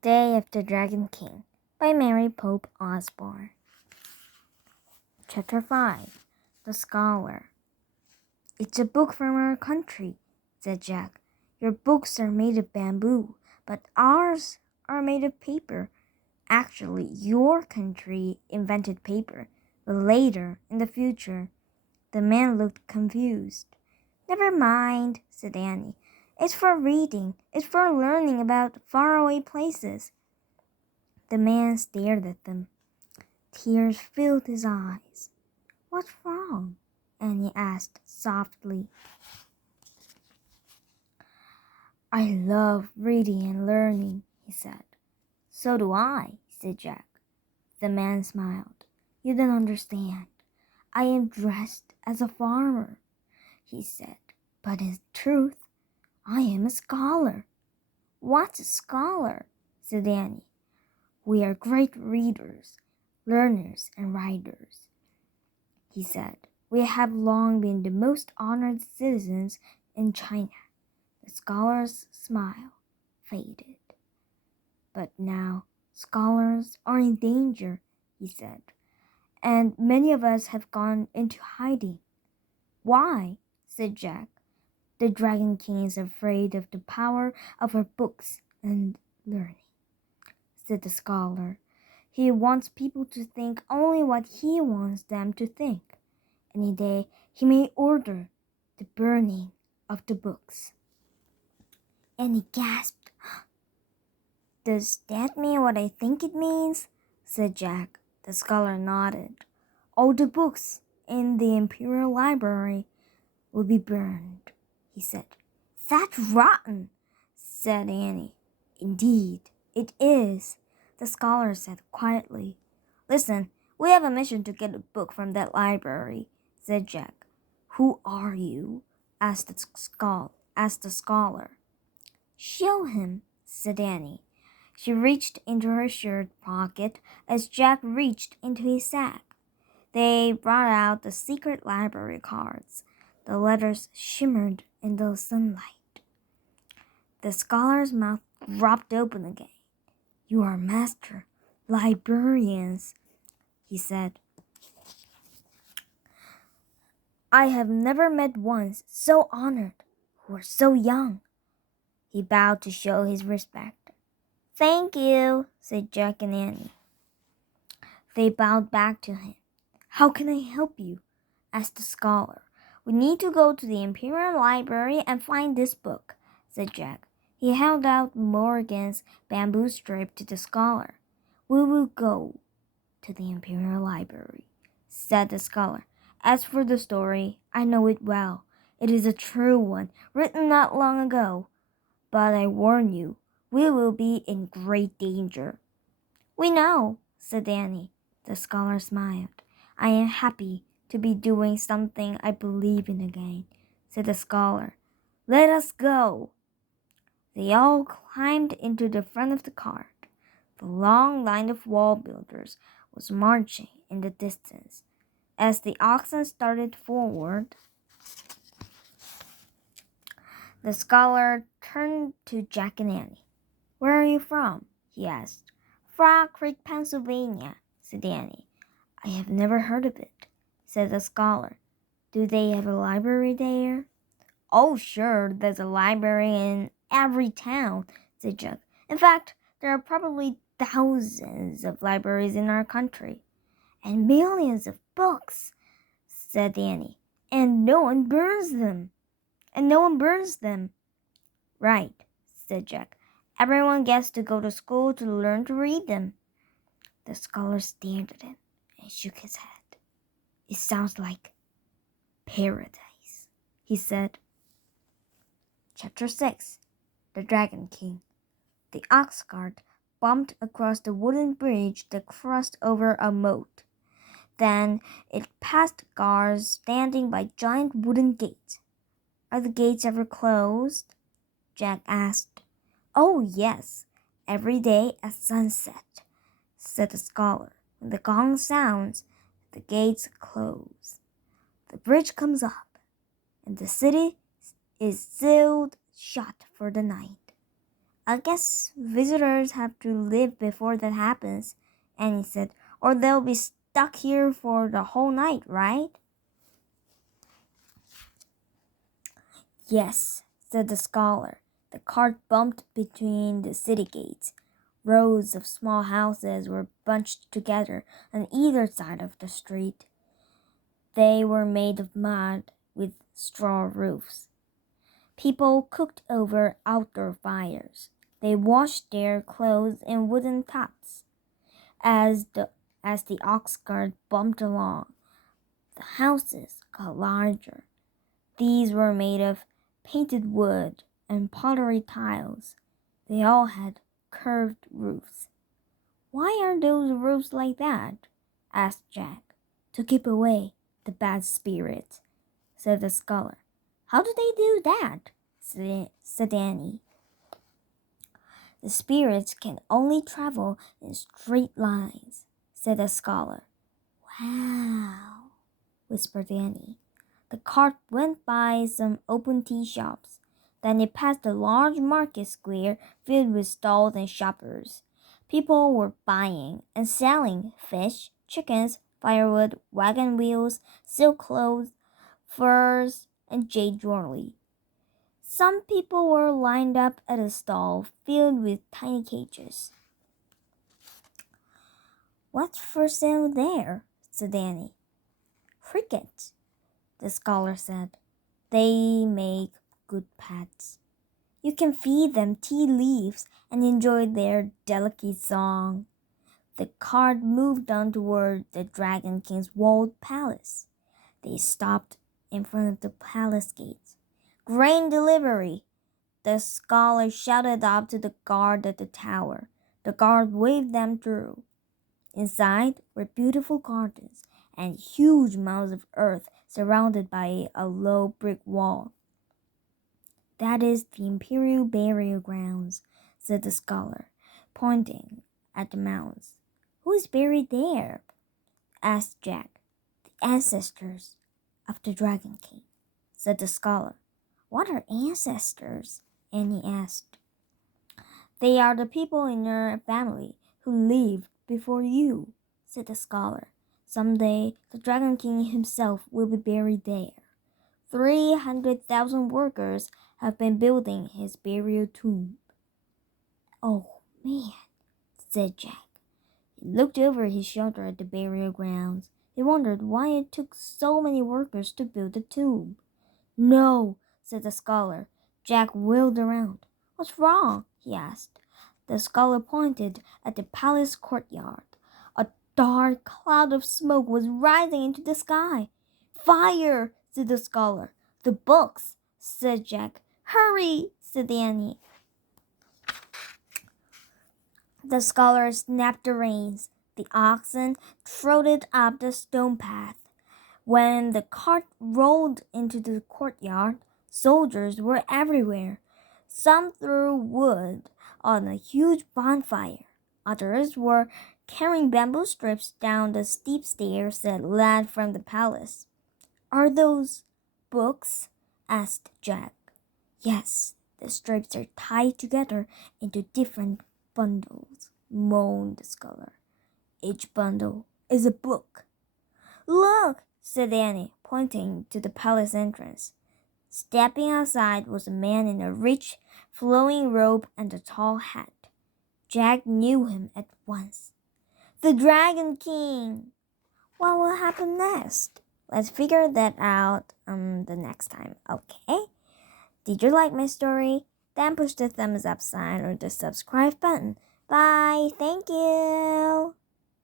Day of the Dragon King by Mary Pope Osborne. Chapter 5 The Scholar. It's a book from our country, said Jack. Your books are made of bamboo, but ours are made of paper. Actually, your country invented paper, but later, in the future. The man looked confused. Never mind, said Annie. It's for reading. It's for learning about faraway places. The man stared at them. Tears filled his eyes. What's wrong? Annie asked softly. I love reading and learning, he said. So do I, said Jack. The man smiled. You don't understand. I am dressed as a farmer, he said. But in truth, I am a scholar. What's a scholar? Said Annie. We are great readers, learners, and writers, he said. We have long been the most honored citizens in China. The scholar's smile faded. But now scholars are in danger, he said, and many of us have gone into hiding. Why? Said Jack. The Dragon King is afraid of the power of our books and learning, said the scholar. He wants people to think only what he wants them to think. Any day he may order the burning of the books. Annie gasped. Does that mean what I think it means? Said Jack. The scholar nodded. All the books in the Imperial Library will be burned, he said. That's rotten, said Annie. Indeed, it is, the scholar said quietly. Listen, we have a mission to get a book from that library, said Jack. Who are you? asked the scholar. Show him, said Annie. She reached into her shirt pocket as Jack reached into his sack. They brought out the secret library cards. The letters shimmered in the sunlight. The scholar's mouth dropped open again. You are master librarians, he said. I have never met one so honored, who are so young. He bowed to show his respect. Thank you, said Jack and Annie. They bowed back to him. How can I help you? Asked the scholar. We need to go to the Imperial Library and find this book, said Jack. He held out Morgan's bamboo strip to the scholar. We will go to the Imperial Library, said the scholar. As for the story, I know it well. It is a true one, written not long ago. But I warn you, we will be in great danger. We know, said Annie. The scholar smiled. I am happy to be doing something I believe in again, said the scholar. Let us go. They all climbed into the front of the cart. The long line of wall builders was marching in the distance. As the oxen started forward, the scholar turned to Jack and Annie. Where are you from? He asked. Frog Creek, Pennsylvania, said Annie. I have never heard of it, said the scholar. Do they have a library there? Oh, sure, there's a library in every town, said Jack. In fact, there are probably thousands of libraries in our country. And millions of books, said Annie. And no one burns them. Right, said Jack. Everyone gets to go to school to learn to read them. The scholar stared at him and shook his head. It sounds like paradise, he said. Chapter 6 The Dragon King. The ox cart bumped across the wooden bridge that crossed over a moat. Then it passed guards standing by giant wooden gates. Are the gates ever closed? Jack asked. Oh, yes, every day at sunset, said the scholar. When the gong sounds, the gates close. The bridge comes up, and the city is sealed shut for the night. I guess visitors have to leave before that happens, Annie said, or they'll be stuck here for the whole night, right? Yes, said the scholar. The cart bumped between the city gates. Rows of small houses were bunched together on either side of the street. They were made of mud with straw roofs. People cooked over outdoor fires. They washed their clothes in wooden pots. As the ox cart bumped along, the houses got larger. These were made of painted wood and pottery tiles. They all had curved roofs. Why are those roofs like that? Asked Jack. To keep away the bad spirits, said the scholar. How do they do that? said Annie. The spirits can only travel in straight lines, said the scholar. Wow, whispered Annie. The cart went by some open tea shops. Then it passed a large market square filled with stalls and shoppers. People were buying and selling fish, chickens, firewood, wagon wheels, silk clothes, furs, and jade jewelry. Some people were lined up at a stall filled with tiny cages. What's for sale there? Said Annie. Crickets, the scholar said. They make good pets. You can feed them tea leaves and enjoy their delicate song. The cart moved on toward the Dragon King's walled palace. They stopped in front of the palace gates. Grain delivery! The scholar shouted up to the guard at the tower. The guard waved them through. Inside were beautiful gardens and huge mounds of earth surrounded by a low brick wall. That is the imperial burial grounds, said the scholar, pointing at the mounds. Who is buried there? Asked Jack. The ancestors of the Dragon King, said the scholar. What are ancestors? Annie asked. They are the people in your family who lived before you, said the scholar. Someday the Dragon King himself will be buried there. 300,000 workers have been building his burial tomb. Oh, man, said Jack. He looked over his shoulder at the burial grounds. He wondered why it took so many workers to build the tomb. No, said the scholar. Jack wheeled around. What's wrong? He asked. The scholar pointed at the palace courtyard. A dark cloud of smoke was rising into the sky. Fire, said the scholar. The books, said Jack. Hurry, said Annie. The scholar snapped the reins. The oxen trotted up the stone path. When the cart rolled into the courtyard, soldiers were everywhere. Some threw wood on a huge bonfire. Others were carrying bamboo strips down the steep stairs that led from the palace. Are those books? Asked Jack. Yes, the strips are tied together into different bundles, moaned the scholar. Each bundle is a book. Look, said Annie, pointing to the palace entrance. Stepping outside was a man in a rich, flowing robe and a tall hat. Jack knew him at once. The Dragon King! What will happen next? Let's figure that out the next time, okay? Did you like my story? Then push the thumbs up sign or the subscribe button. Bye! Thank you!